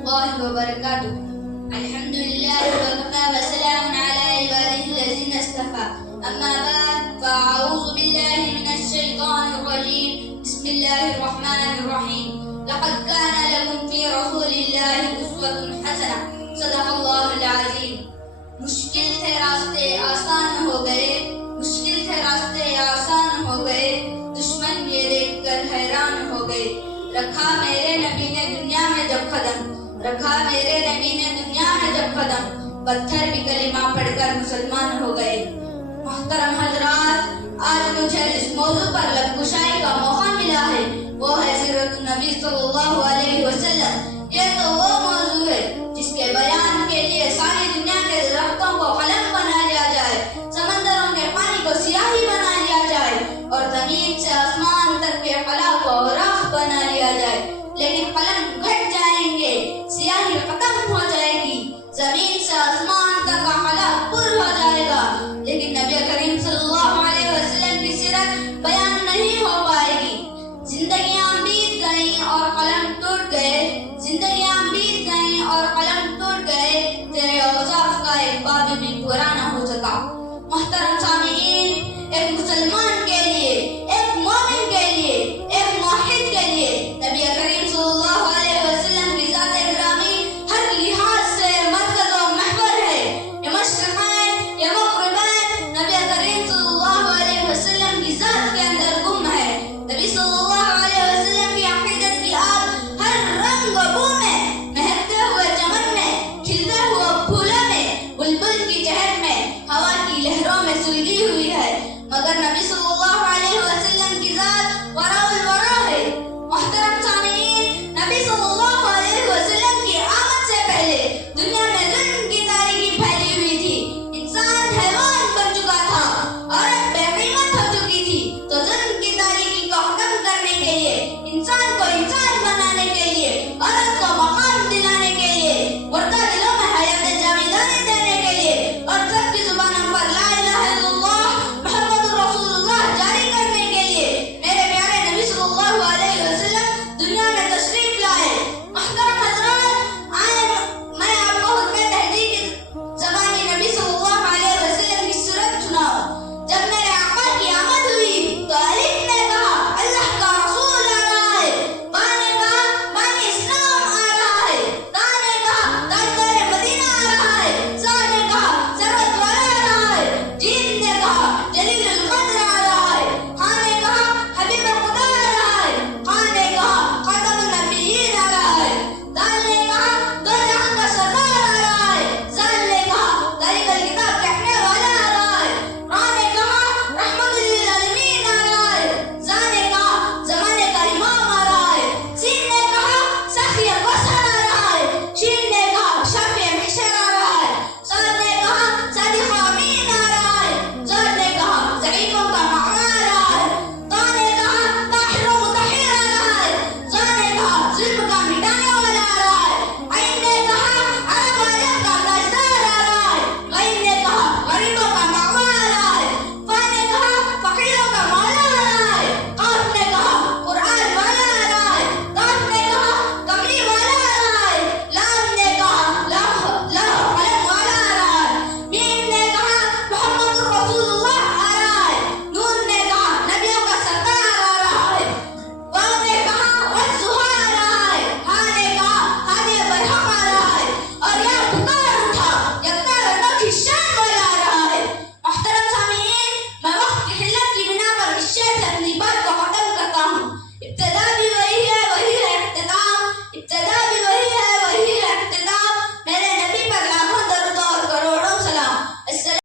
الله وبركاته. الحمد لله وكفى وسلام على عباده الذين اصطفى. أما بعد فأعوذ بالله من الشيطان الرجيم. بسم الله الرحمن الرحيم. لقد كان لكم في رسول الله أسوة حسنة. صدق الله العظيم. مشکل تھے راستے آسان ہو گئے، مشکل تھے راستے آسان ہو گئے، دشمن یہ دیکھ کر حیران ہو گئے. رکھا میرے نبی نے دنیا میں جب قدم، رکھا میرے نبی نے دنیا میں جب قدم، پتھر بھی کلمہ پڑھ کر مسلمان ہو گئے. محترم حضرات، آج مجھے جس موضوع پر لب کشائی کا موقع ملا ہے وہ ہے سیرت النبی صلی اللہ علیہ وسلم. یہ تو وہ موضوع ہے جس کے بیان کے لیے ساری دنیا کے درختوں کو قلم بنا لیا جائے، سمندروں کے پانی کو سیاہی بنا لیا جائے اور زمین سے آسمان تک کے خلا کو راکھ بنا لیا جائے، لیکن قلم گھٹ جائیں گے، سیاہی ختم ہو جائے گی، زمین سے آسمان تک کا خلا پر ہو جائے گا، لیکن نبی کریم صلی اللہ علیہ وسلم کی سیرت بیان نہیں ہو پائے گی. زندگیاں بیت گئیں اور قلم ٹوٹ گئے، زندگیاں بیت گئیں اور قلم ٹوٹ گئے، تیرے اوصاف کا ایک باب بھی پورا نہ ہو سکا. محترم سامعین، ایک مسلمان کے لیے، ایک مومن کے لیے، ایک موحد کے لیے نبی کریم صلی اللہ علیہ وسلم کی ذات گرامی ہر لحاظ سے مرکز و محور ہے. یہ مشرقین، یہ مغربین نبی کریم صلی اللہ علیہ وسلم کی ذات کے اندر گم ہے. نبی صلی اللہ علیہ وسلم کی عقیدت کی آگ ہر رنگ و بو میں، مہکتے ہوئے چمن میں، کھلتے ہوئے پھولوں میں، بلبل کی چہر میں، ہوا کی لہروں میں سلگی ہوئی ہے، مگر نبی صلی اللہ علیہ وسلم کی ذات وراء الورا ہے. محترم سامعین، نبی صلی اللہ علیہ وسلم کی آمد سے پہلے دنیا میں ظلم کی تاریکی پھیلی ہوئی تھی، انسان حیوان بن چکا تھا، عورت بے قیمت ہو چکی تھی، تو ظلم کی تاریکی کو ختم کرنے کے لیے انسان